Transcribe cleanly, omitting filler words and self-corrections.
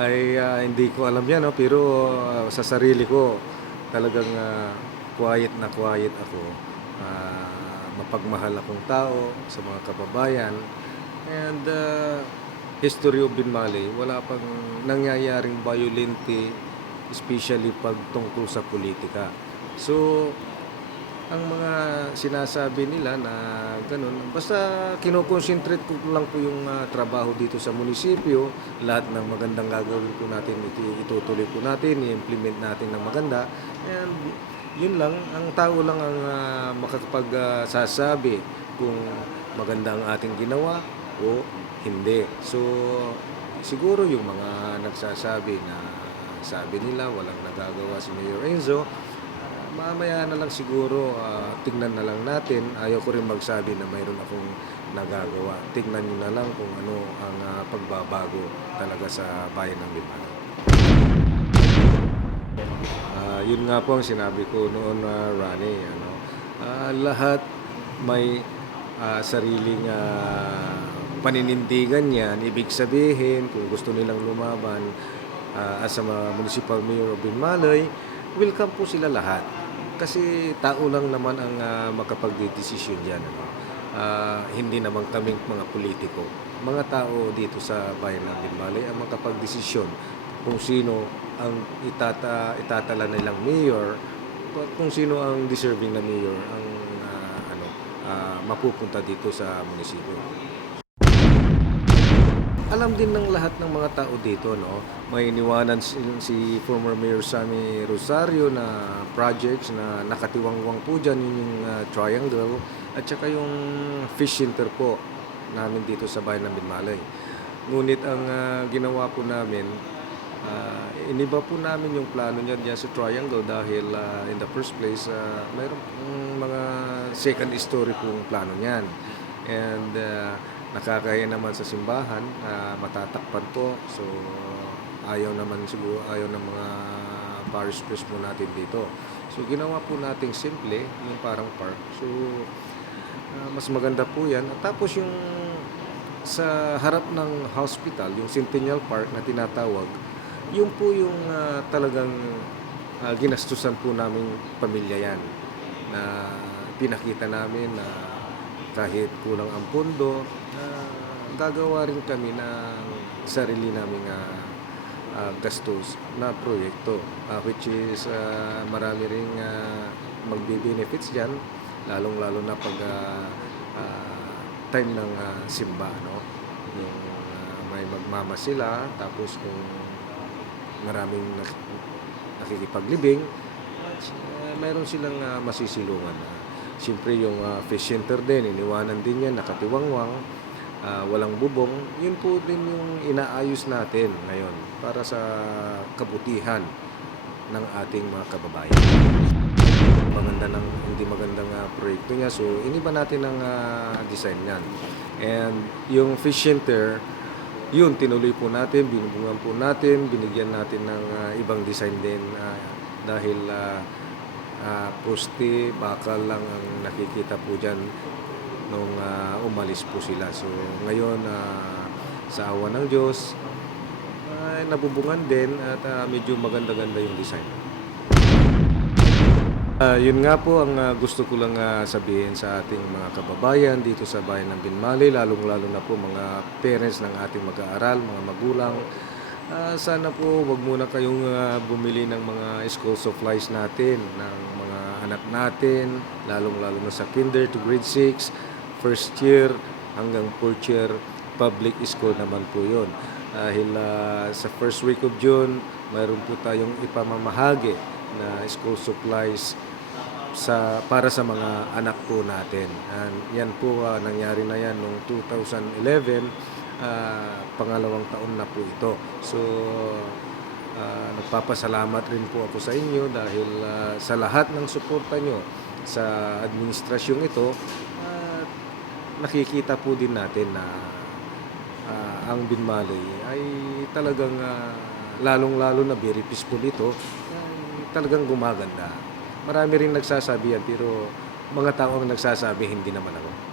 ay, hindi ko alam 'yan 'no, pero sa sarili ko talagang, quiet na quiet ako. Mapagmahal akong tao sa mga kababayan and, history of Binmaley wala pang nangyayaring violente, especially 'pag tungkol sa politika. So ang mga sinasabi nila na gano'n, basta kino-concentrate ko lang po yung, trabaho dito sa munisipyo, lahat ng magandang gagawin po natin itutuloy po natin, i-implement natin ng maganda and yun lang, ang tao lang ang, sasabi kung maganda ang ating ginawa o hindi. So, siguro yung mga nagsasabi na sabi nila walang nagagawa si Mayor Enzo, mamaya na lang siguro, tignan na lang natin. Ayaw ko rin magsabi na mayroon akong nagagawa. Tignan niyo na lang kung ano ang, pagbabago talaga sa bayan ng Limanan. Yun nga po ang sinabi ko noon, Ronnie, ano, lahat may, sariling, paninindigan yan. Ibig sabihin kung gusto nilang lumaban, as a municipal mayor of Binmaley, welcome po sila lahat. Kasi tao lang naman ang, makapagdedesisyon diyan, ano. Hindi naman kaming mga politiko. Mga tao dito sa bayan ng Binmaley ang makapagdesisyon kung sino ang itatala nilang mayor, kung sino ang deserving na mayor ang, mapupunta dito sa munisipyo. Alam din ng lahat ng mga tao dito 'no, may iniwanan si former Mayor Sammy Rosario na projects na nakatiwangwang po diyan, yun yung, triangle at saka yung fish center po namin dito sa bayan ng Binmaley. Ngunit ang, ginawa po namin, iniba po namin yung plano niya diyan sa triangle dahil, in the first place, mayro'n pong mga second story pong plano niyan and, nakakahiya naman sa simbahan, matatakpan po. So, ayaw ng mga parish priest po natin dito. So, ginawa po nating simple, yung parang park. So, mas maganda po yan. At tapos yung sa harap ng hospital, yung Centennial Park na tinatawag, yun po yung talagang ginastusan po naming pamilya yan na pinakita namin na kahit kulang ang pondo, gagawa rin kami ng sarili naming, gastos na proyekto, which is, marami ring, magbe-benefits diyan, lalong-lalo na 'pag, time ng, simba 'no. Yung, may magmamasila tapos kung maraming nakikipaglibing, mayroon silang, masisilungan. Siyempre yung, fish center din, iniwanan din yan, nakatiwangwang, walang bubong. Yun po din yung inaayos natin ngayon para sa kabutihan ng ating mga kababayan. Hindi magandang, proyekto niya, so iniba natin ang, design niyan. And yung fish center, yun tinuloy po natin, binubungan po natin, binigyan natin ng, ibang design din, dahil, poste, bakal lang ang nakikita po diyan nung, umalis po sila. So ngayon, sa awa ng Diyos, ay nabubungan din at, medyo maganda-ganda yung design. Yun nga po ang, gusto ko lang, sabihin sa ating mga kababayan dito sa bayan ng Binmaley, lalong-lalo na po mga parents ng ating mag-aaral, mga magulang. Sana po wag muna kayong, bumili ng mga school supplies natin, ng mga anak natin, lalong-lalo na sa kinder to grade 6, first year hanggang fourth year, public school naman po yun. Dahil, sa first week of June, mayroon po tayong ipamamahagi na school supplies para sa mga anak po natin. And yan po, nangyari na yan noong 2011, pangalawang taon na po ito. So, nagpapasalamat rin po ako sa inyo dahil, sa lahat ng suporta nyo sa administrasyong ito, nakikita po din natin na, ang Binmaley ay talagang, lalong-lalo na very peaceful ito, ay talagang gumaganda. Marami ring nagsasabi yan pero mga tao ang nagsasabi, hindi naman ako.